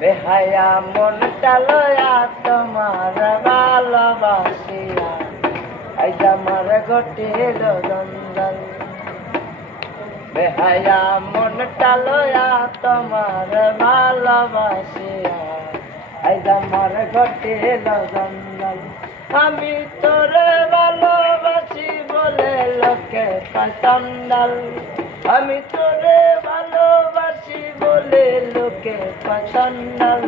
বেহায়া মনটা লয়া তোমার ভালোবাসিয়া। আইজ আমার ঘটিল বেহায়া মনটা লয়া তোমার ভালোবাসিয়া। আইজ আমার ঘটিল জঞ্জাল আমি তোরে ভালোবাসি বলে লোকে পছন্দাল আমি তোরে ভালোবাসি বলে লোকে পছন্দাল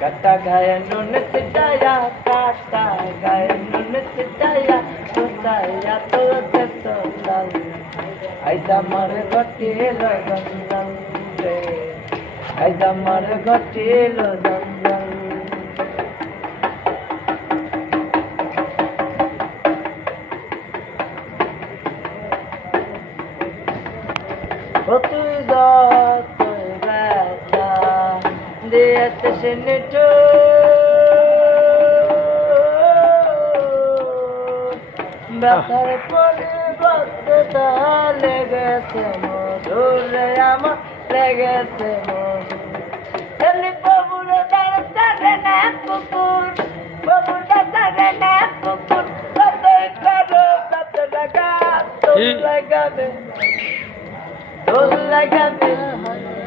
কাটা গায়ে নুন সিটায়া কাটা গায়ে নুন সিটায়া সুতায়া তোকে সোনাল আইসা মার ঘটিল জঙ্গল রে। আইসা মার ঘটিল জঙ্গল তুই যতই ব্যথা দিয়েছে সে নিঠু ব্যথার পরিবর্ততা লেগেছে মধুরে আমার লেগেছে মধুর এমনি বাবুরে দাঁড়াতে না কুকুর বাবুটা দাঁড়ে না কুকুর যতই করো তত লাগা তোর কি? লাগাবে দোল লাগাবে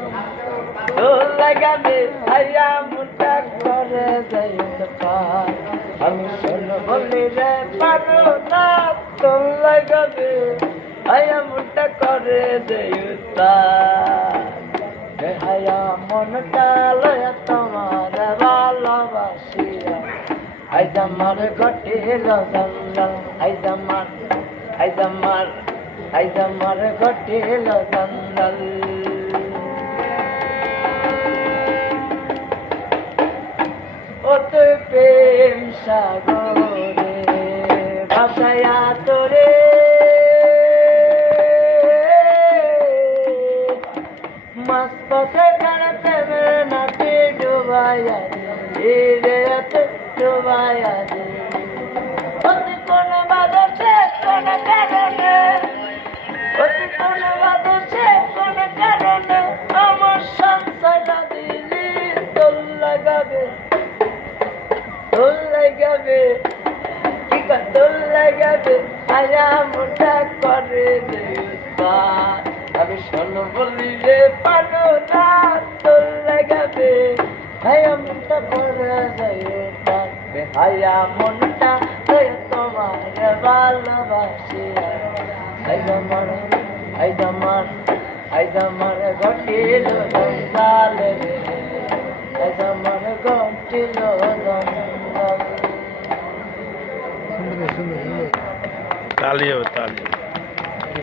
দোল লাগাবে হাইয়া মুটা করে যাই পার আমি শোন বলি রে, পারো না। দোল লাগাবে হাইয়া মুটা করে যাই তার হাইয়া মনটা লয়া তোমার ভালোবাসিয়া। আইজ আমার ঘটিল জঙ্গল আইজ আমার আইজ আমার আইজ আমার ঘটিল ও তুই প্রেম সাগরে, ভাষায়া তোরে মাস পথে কাড়াতে মেরে নাটি ডুবাইয়া রে ডুবাইয়া অতি কোন বাদছে কোন কারণে লাগাবে কি কর তোল লাগাবে আয়া মোটা করে আমি শোনো বলি রে পানো না তোল লাগাবে। হায়া মনটা করে উস্তাদ। হায়া মনটা তোমার ভালোবাসিয়া আই আমার আই আমার আই আমার ঘটিল জঞ্জাল রে। আই আমার ঘটিল জঞ্জাল ताली हो ताली